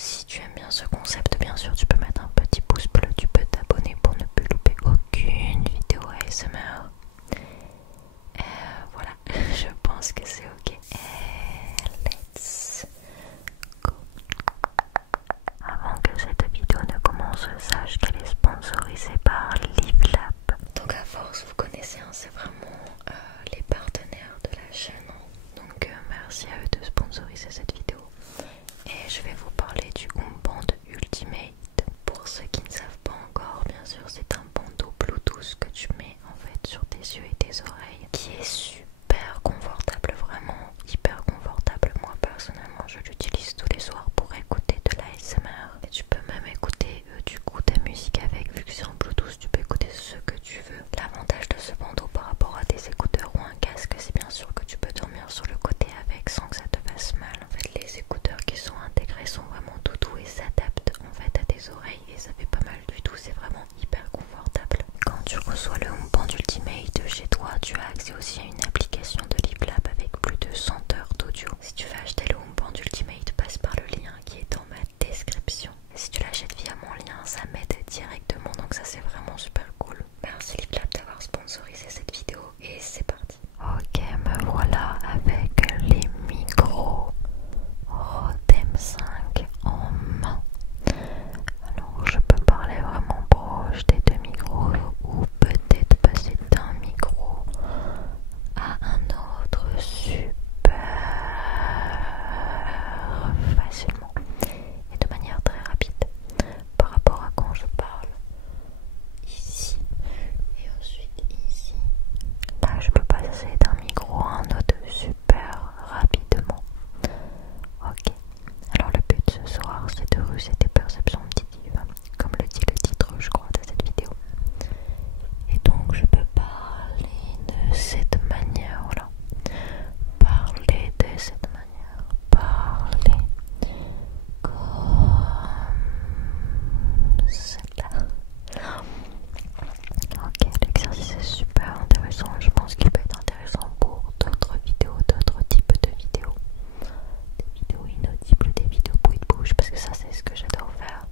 Si tu aimes bien ce concept, bien sûr, tu peux mettre un petit pouce bleu, tu peux t'abonner pour ne plus louper aucune vidéo ASMR. Voilà, je pense que c'est ok. Let's go. Avant que cette vidéo ne commence, sache qu'elle est sponsorisée par Livlab. Donc à force, vous connaissez, hein, c'est vraiment les partenaires de la chaîne. Donc merci à eux de sponsoriser cette vidéo. Et je vais vous parler du HomeBand Ultimate. Pour ceux qui ne savent pas encore, bien sûr, c'est un bandeau Bluetooth que tu mets en fait sur tes yeux et tes oreilles, qui est super confortable, vraiment hyper confortable. Moi personnellement, je l'utilise tous les soirs pour écouter de l'ASMR. Et tu peux même écouter du coup ta musique avec, vu que c'est en Bluetooth, tu peux écouter ce que tu veux. L'avantage de ce bandeau par rapport à des écouteurs ou un casque, c'est bien sûr que tu peux dormir sur le côté avec sans que ça te fasse mal. En fait, les écouteurs qui sont intégrés sont vraiment tout doux et s'adaptent en fait à tes oreilles et ça fait pas mal du tout, c'est vraiment hyper confortable. Quand tu reçois le HomeBand Ultimate chez toi, tu as accès aussi à une application de Livlab avec plus de 100 heures d'audio. Si tu veux acheter le HomeBand Ultimate, passe par le lien qui est dans ma description. Et si tu l'achètes via mon lien, ça m'aide directement, donc ça c'est vraiment super cool. Merci Livlab d'avoir sponsorisé cette vidéo et c'est parti. Ok, me voilà avec les micros Rode M5 en main. Alors je peux parler vraiment proche des deux micros ou peut-être passer d'un micro à un autre super facilement et de manière très rapide par rapport à quand je parle ici et ensuite ici. Là je peux passer d'un micro à un autre super rapidement. Ok, alors le but ce soir c'est de russer tes perceptions auditives, comme le dit le titre je crois de cette vidéo. Et donc je peux parler de cette manière, voilà. Parler de cette manière, parler comme celle-là. Ok, l'exercice est super intéressant, je pense qu'il peut être intéressant pour d'autres vidéos, d'autres types de vidéos. Des vidéos inaudibles, des vidéos bruit de bouche, parce que ça c'est ce que j'adore faire.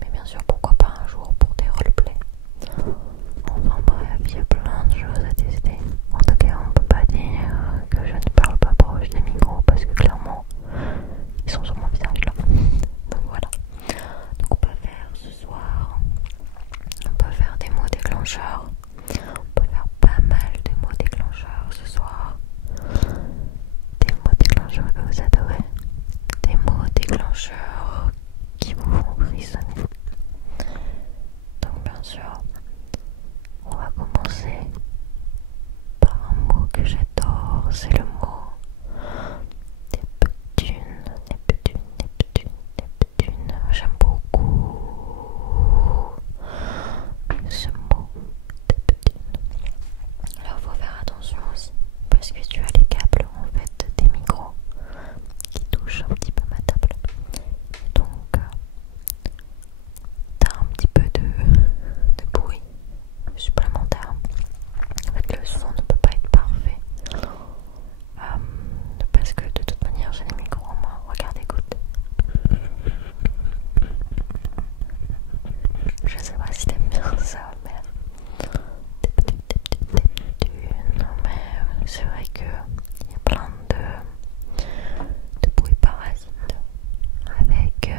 Mais bien sûr, pourquoi pas un jour pour des roleplays. Enfin bref, il y a plein de choses à tester. En tout cas, on peut pas dire que je ne parle pas proche des micros parce que clairement, ils sont sur mon visage là. Donc voilà. Donc on peut faire ce soir, on peut faire des mots déclencheurs. On peut faire pas mal de mots déclencheurs ce soir. Des mots déclencheurs que vous adorez. Des mots déclencheurs qui vous font frissonner. Donc bien sûr, on va commencer par un mot que j'adore, c'est le mot Neptune, Neptune, Neptune, Neptune. J'aime beaucoup ce mot Neptune. Alors il faut faire attention aussi, parce que tu as les câbles en fait des micros qui touchent un petit peu ma table. Et donc t'as un petit peu de bruit supplémentaire. En fait, le son ne peut pas être parfait parce que de toute manière, j'ai les micros en main. Regarde, écoute. Je sais pas si t'aimes bien ça, mais c'est vrai que il y a plein de bruits parasites avec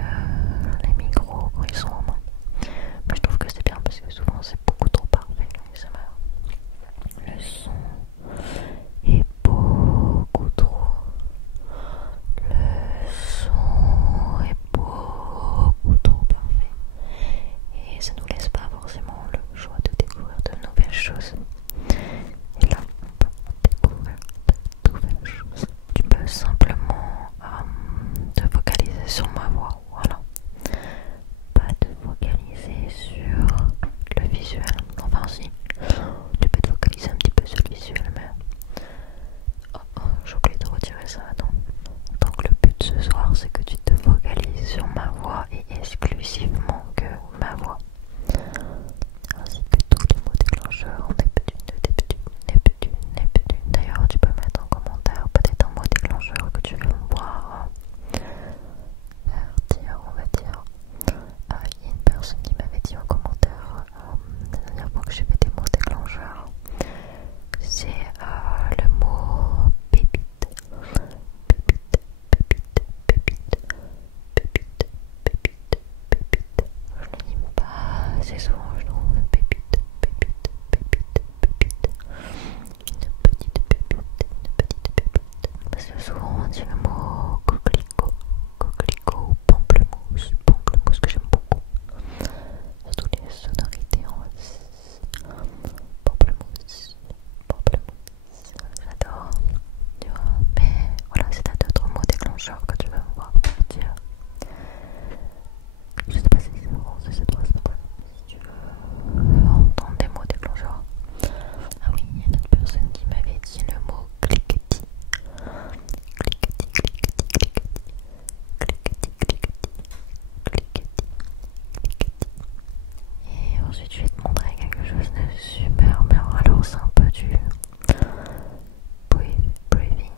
les micros quand ils sont en main. Mais je trouve que c'est bien parce que souvent c'est beaucoup trop parfait l'ASMR. Le son est beaucoup trop. Le son est beaucoup trop parfait. Et ça nous laisse pas forcément le choix de découvrir de nouvelles choses. Et là, pour découvrir de nouvelles choses, tu peux simplement te focaliser sur ma voix. Voilà. Pas te focaliser sur le visuel. Enfin si, tu peux te focaliser un petit peu sur le visuel, mais j'ai oublié de retirer ça. Attends. Donc le but ce soir c'est que tu te focalises sur ma voix et exclusivement que ma voix, ainsi que tous les mots déclencheurs. Neptune, Neptune, Neptune, Neptune. D'ailleurs tu peux mettre en commentaire peut-être un mot déclencheur que tu veux me voir faire assez souvent, je trouve. Pépite, pépite, pépite, pépite. Une petite pépite, une petite pépite. Parce que souvent on dit le mot coquelicot, coquelicot, pamplemousse, pamplemousse que j'aime beaucoup. Surtout les sonorités en pamplemousse, pamplemousse, j'adore. Tu vois, mais voilà, c'est à d'autres mots déclencheurs que tu vas me voir pour dire. Je sais pas si c'est français cette phrase, si tu veux entendre des mots déclencheurs. Ah oui, il y a une autre personne qui m'avait dit le mot cliquetis. Cliquetis, cliquetis, cliquetis. Cliquetis, cliquetis, cliquetis, cliquetis. Et ensuite je vais te montrer quelque chose de super bien. Alors c'est un peu du breathing,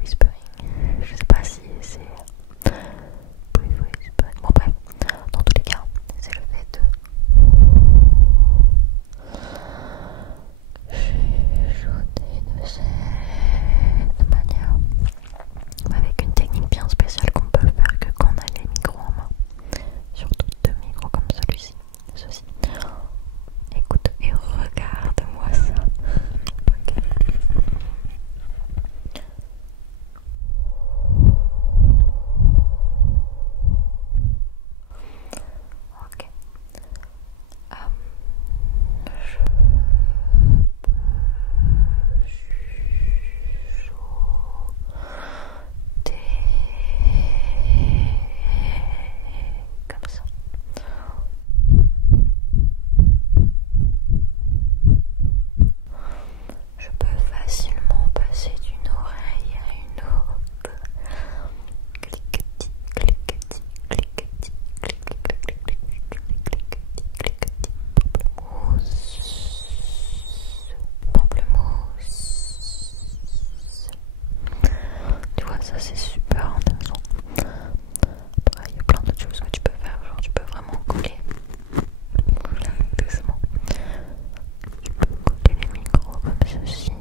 whispering. Je sais pas si c'est whispering. Bon bref, dans tous les cas, c'est le fait de chuchoter de cette manière, avec une technique bien spéciale qu'on peut faire que quand on a les micros en main, surtout deux micros comme celui-ci, ceci. Écoute et regarde-moi ça. Ok. Je peux chuchoter comme ça. Je peux facilement passer d'une oreille à une autre. Cliquetis, cliquetis, cliquetis, cliquetis, cliquetis, pamplemousse, pamplemousse. Tu vois, ça c'est super intéressant. Après, il y a plein d'autres choses que tu peux faire. Genre, tu peux vraiment coller. Voilà, doucement. Tu peux coller les micros comme ceci.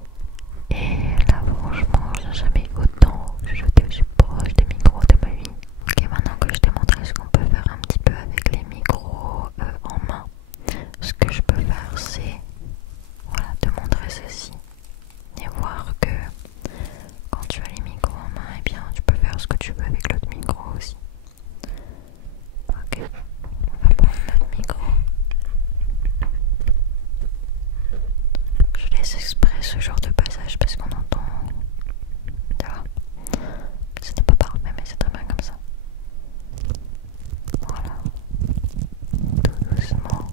Et là, franchement, j'ai jamais eu autant chuchoté aussi proche des micros de ma vie. Et maintenant que je t'ai montré ce qu'on peut faire un petit peu avec les micros en main, ce que je peux faire, c'est voilà, te montrer ceci et voir que quand tu as les micros en main, eh bien, tu peux faire ce que tu veux avec l'autre micro aussi. Ok, on va prendre notre micro. Je laisse exprès ce genre de passage parce qu'on entend. Tu vois, ce n'est pas parfait, mais c'est très bien comme ça. Voilà, tout doucement.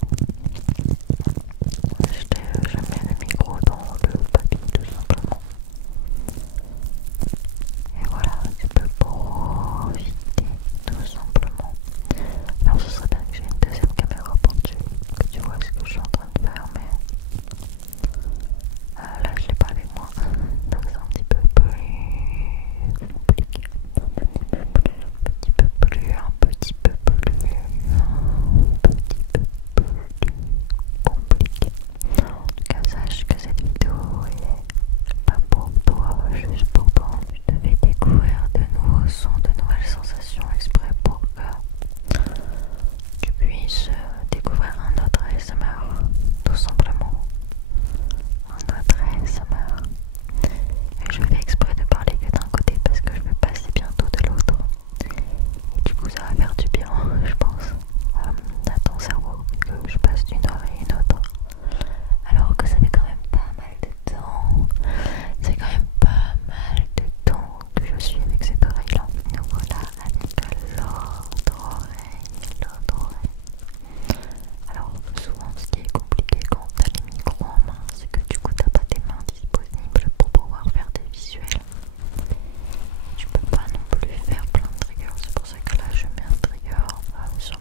Je mets le micro dans le papier tout simplement. Et voilà, tu peux profiter tout simplement. Alors ce serait bien que j'ai une deuxième caméra pour que tu vois ce que je suis en train de faire, mais là je l'ai pas avec moi, donc c'est un petit peu plus compliqué. Un petit peu plus compliqué. En tout cas, sache que cette vidéo est pas pour toi, juste pour toi. Je te fais découvrir de nouveaux sons, de nouvelles sensations exprès pour que tu puisses découvrir un autre ASMR, tout simplement. Un autre ASMR. Et je fais exprès de parler que d'un côté parce que je vais passer bientôt de l'autre. Et du coup, ça va faire du bien, je pense, à ton cerveau, que je passe d'une oreille à une autre. Alors que ça fait quand même pas mal de temps. C'est quand même pas mal de temps que je suis avec cette oreille-là. Donc voilà, avec l'autre oreille, l'autre oreille. Alors souvent, ce qui est compliqué quand t'as les micros en main, c'est que du coup, t'as pas tes mains disponibles pour pouvoir faire des visuels. Tu peux pas non plus faire plein de triggers. C'est pour ça que là, je mets un trigger sur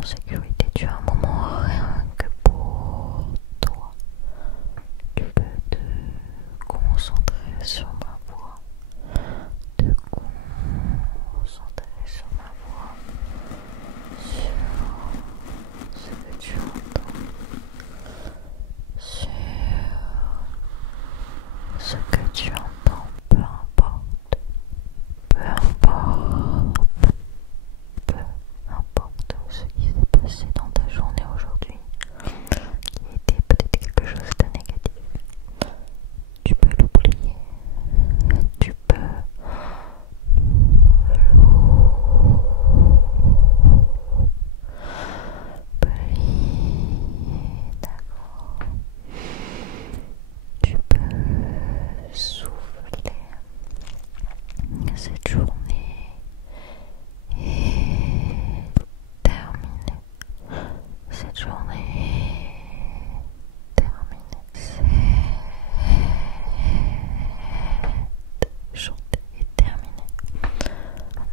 en sécurité. Tu as un moment rien que pour toi. Tu peux te concentrer sur ma voix, te concentrer sur ma voix, sur ce que tu entends, sur ce que tu entends, peu importe, peu importe, peu importe ce qui s'est passé dans ta journée aujourd'hui, qui était peut-être quelque chose de négatif. Tu peux l'oublier, tu peux l'oublier, d'accord. Tu peux souffler. Cette journée est terminée. Cette journée est terminée. Cette journée est terminée.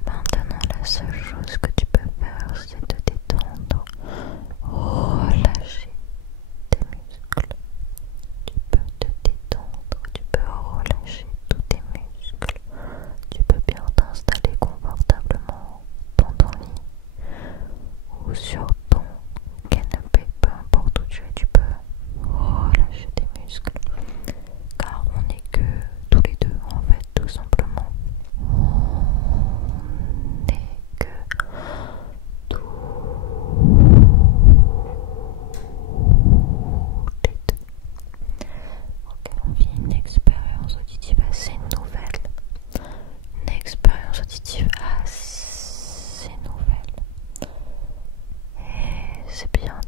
Maintenant, la seule chose que tu peux faire, c'est te détendre, relâcher tes muscles. Tu peux te détendre, tu peux relâcher tous tes muscles. Tu peux bien t'installer confortablement dans ton lit ou sur ton canapé, peu importe où tu peux relâcher tes muscles. Car on n'est que tous les deux en fait, tout simplement. On n'est que tous les deux. Ok, on vit une expérience auditive assez nouvelle. Une expérience auditive assez nouvelle. Et c'est bien